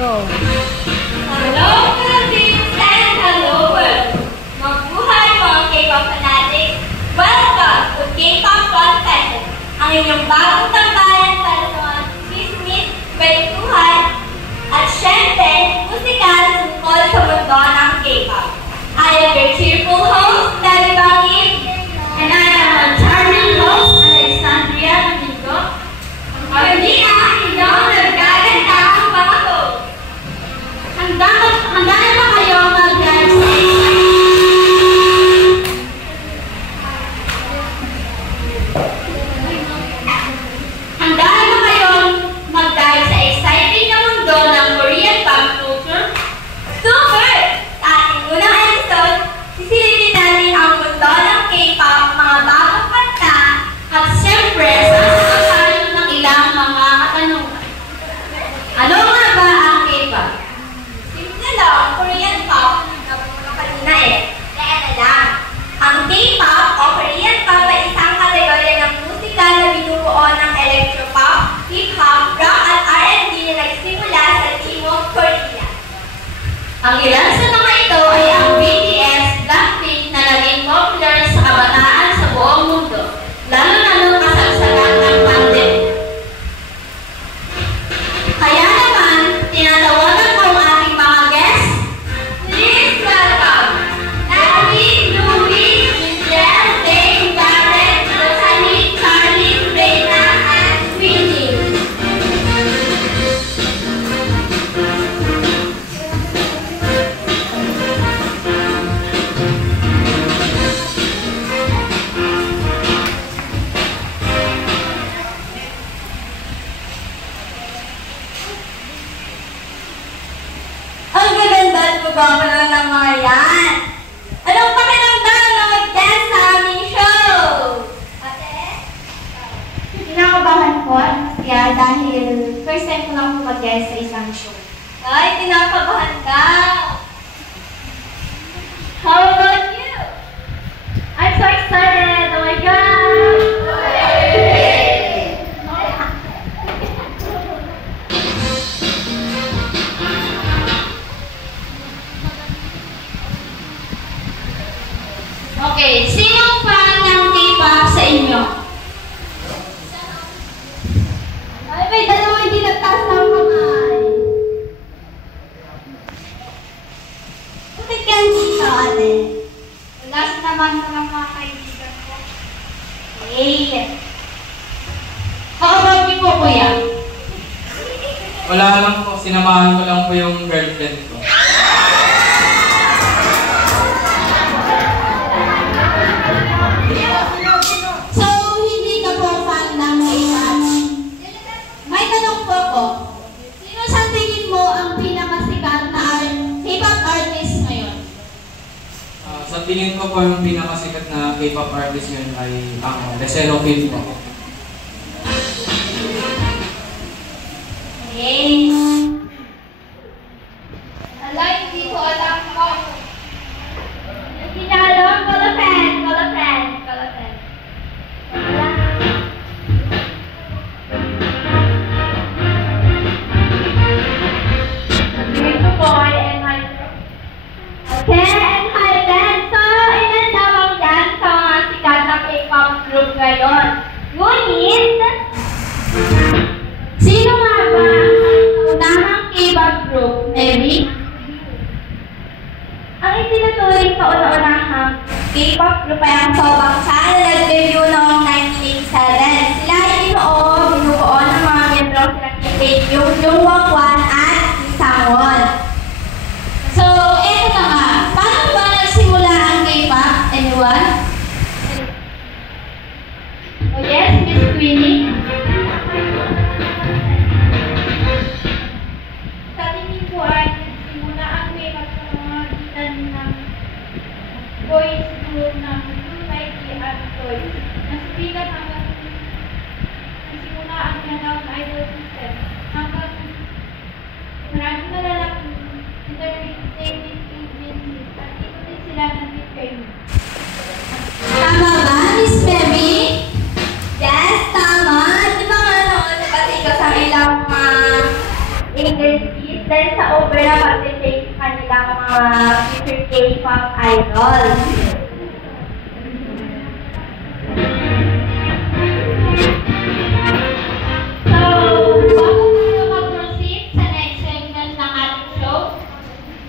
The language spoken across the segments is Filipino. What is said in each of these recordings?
Go. Hello Philippines and hello world! Mabuhay mga K-pop fanatics! Welcome to K-pop Confessions, ang inyong bagong tambayan para sa mga chismis, kwentuhan, at syempre, musikal tungkol sa mundo ng K-pop. I am your cheerful host, Daddy Bangin, and I am a charming host, Alexandria Domingo. Hindi inyong nagaganda ang mga host. Handa na ba kayo mag-drive sa exciting na mundo ng Korean pop culture? Super! Sa ating unang episode, sisilipin natin ang mundo ng K-pop, mga bagong kanta, at siyempre, sasasayo ng ilang mga katanungan. Ano nga ba ang K-pop? Simple lang, Korean pop, nabuno na kanina Kaya na lang. Ang K-pop o Korean pop ay isang kategorya ng musika na binubuo ng electropop, hip-hop, rock at R&B na nagsimula sa Timog Korea. Ang ilan sa mga ito ay ang BTS, Blackpink na naging popular sa kabataan sa buong mundo, lalo na nung kasagsagan ng pandemic. Kaya naman, tinatawagan ko ang ating mga guests. Please welcome Natalie, Louie, Michelle, Dave, Garrett, Rosalie, Charlie, Reyna, and Winnie. Ang gaganda at magwapa na ng mga yan. Anong pakiramdam na mag-guest sa aming show? Ate? Kinakabahan po kaya dahil first time ko lang po mag-guest sa isang show. Ay, kinakabahan ka. How about you? I'm so excited! Oh my God! Okay, sinong fan ng K-pop sa inyo? Ay, may dalawang hindi nagtaas ng kamay. Bakit yan dito, ate? Wala sa naman sa mga kaibigan ko. Hey! How about you po, kuya? Wala lang po, sinamahan ko lang po yung girlfriend ko. So, hindi ka po fan ng K-pop? May tanong po ako. Sino sa tingin mo ang pinakasikat na K-pop artist ngayon? Sa tingin ko po yung pinakasikat na K-pop artist yun ay ang Lesero Kid po. Okay. Ala, hindi ko alam ko. Hindi na alam. Call a friend. Call a friend. Call a friend. Dito po ay Enhypen. Okay, Enhypen. So, ilan daw ang yan sa mga sikat na K-pop group ngayon? Ngunit, sino nga ba ang unahang K-pop group, Mary? Ang itinuturing kauna-unahang K-pop group ay ang Sobangshan na nag-debut noong 1987. Sila ay binubuo ng mga miyembro sila Taecyeon, Jungwon at Kim Sang-won. So, eto na nga. Paano ba nagsimula ang K-pop? Anyone? Oh yes, Miss Queenie? Sa tingin ko ay nagsimula ang K-pop sa mga gitan ng boys group ng Society at Toys. Nasipikat hanggang nagsimula ang tinatawag na idol system. Hanggang maraming nalalaking entertainment agencies at ito din sila ng training. Tama ba, Miss Mary? Yes, tama. Di ba nga noon, nabati ka sa ilang mga agency dahil sa over na pag-take kanilang mga future K-pop idols. So, bago tayo mag-proceed sa next segment ng ating show,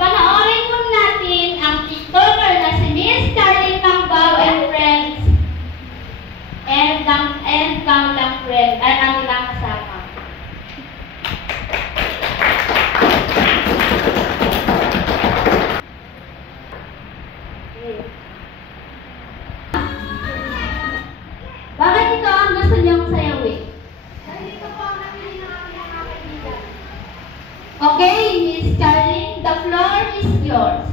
panoorin po natin ang TikToker na si Miss Charlie Tambao and Friends and Kang Friend ay ang ilang kasama. Bakit ito ang gusto niyong sayawin? Okay, Miss Charlene, the floor is yours.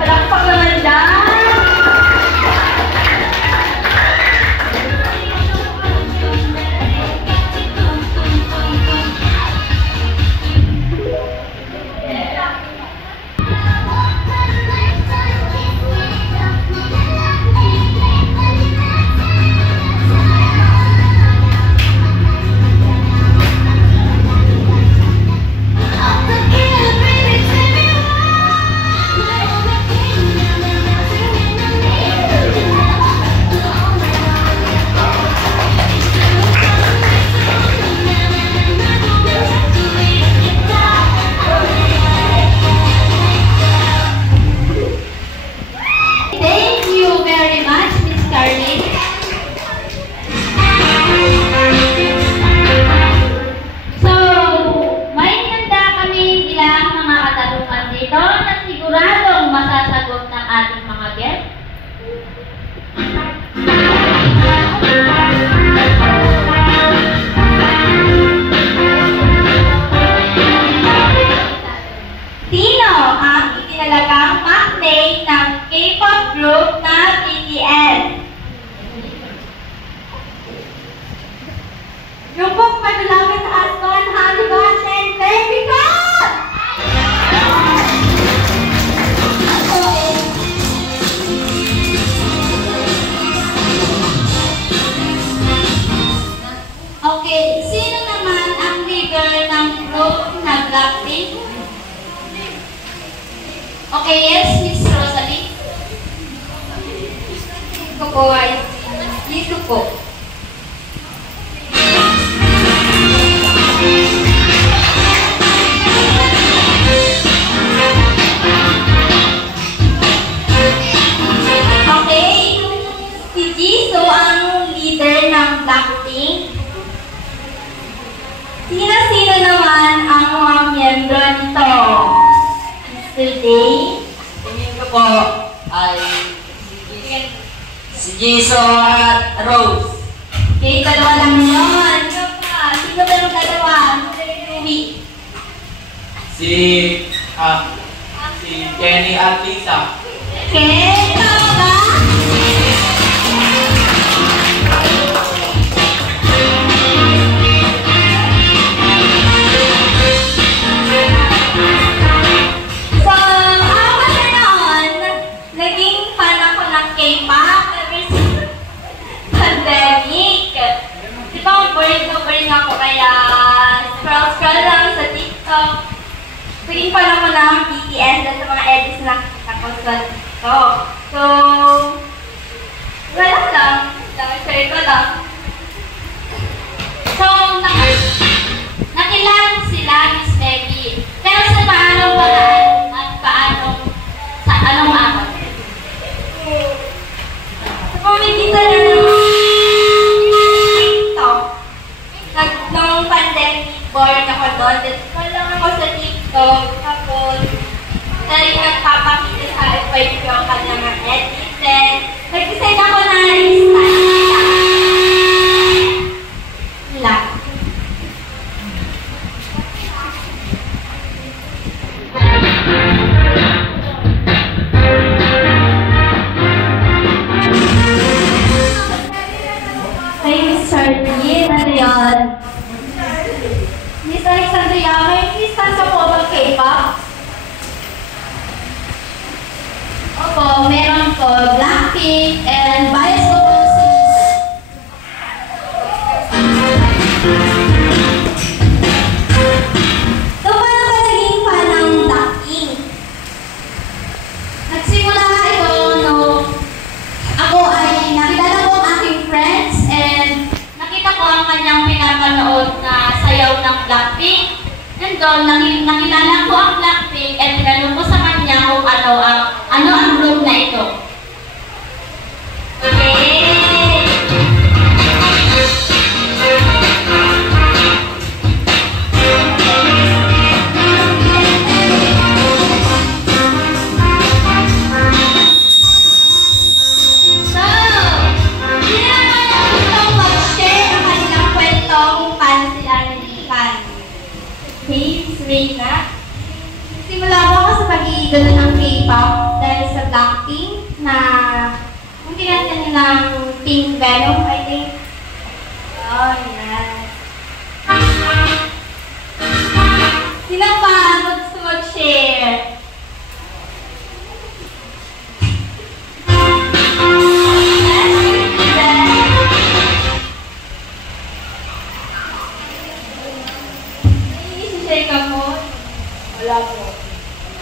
Palakpak naman dyan! Thank you very much, Miss Charlene. So, may handa kami ilang mga katanungan dito na siguradong masasagot ng ating mga guests. Sino ang itinalagang magnate ng K-pop group na BTS? Grupong madulawin sa Aston, Halibash, and Verbica! Okay, sino naman ang leader ng group na Blackpink? Okay, yes, Miss Rosalie. Ito po ay Jisoo po. Okay, si Jisoo ang leader ng Blackpink. Sino-sino naman ang mga miyembro nito? Mr. Day? Tingin ko po ay si Jisoo at Rose. Okay, dalawa lang yun. Ikaw pa, sino ba yung dalawa? Mr. Louie. Si Kenny at Lisa. Okay, tama ba? So, ako na noon, naging fan ako ng K-pop ever since pandemic. Di ba, boring ako kaya scroll lang sa TikTok. Naging fan ako ng BTS at sa mga edits na nakita ko sa TikTok. So, wala lang. Share ko lang. So, nakilala sila, Miss Becky. Pero sa paanong paraan at sa anong araw? Sa pamigita na ng TikTok, nung pandemic, boring ako doon. Scroll lang ako sa TikTok. Tapos, dahil nagpapakita sa FYP yung kanyang mga edits. Then, nag-decide ako na i-start. Lang. kanyang pinapanood na sayaw ng Blackpink. And doon, nakilala ko ang Blackpink at tinanong ko sa kanya kung ano ang group na ito. Okay. So, hindi naman ang gustong mag-share ang kanilang kwento kung paano sila nilikan. Okay, Serena. Simula ko ako sa pag-iidolo ng K-pop dahil sa Blackpink na kung tinasa nilang Pink Venom, I think. Oh, yan. Sino pa gusto mag-share? Share ka mo? Wala po.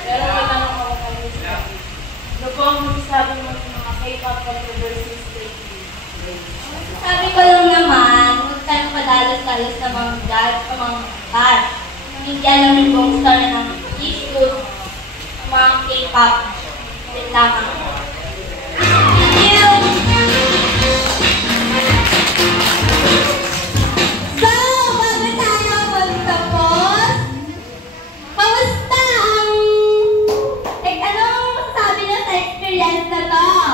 Pero may tanong ako kami sa ano po ang masasabi mo ng mga K-pop controversies lately? Sabi ko lang naman, huwag tayong padalos-dalos na mga judge o mga cut. Hindi alam yung buong story ng issues, mga K-pop. Yun lamang. Thank you! So, bago tayo magtapos, kamusta ang... anong sabi na sa experience na to?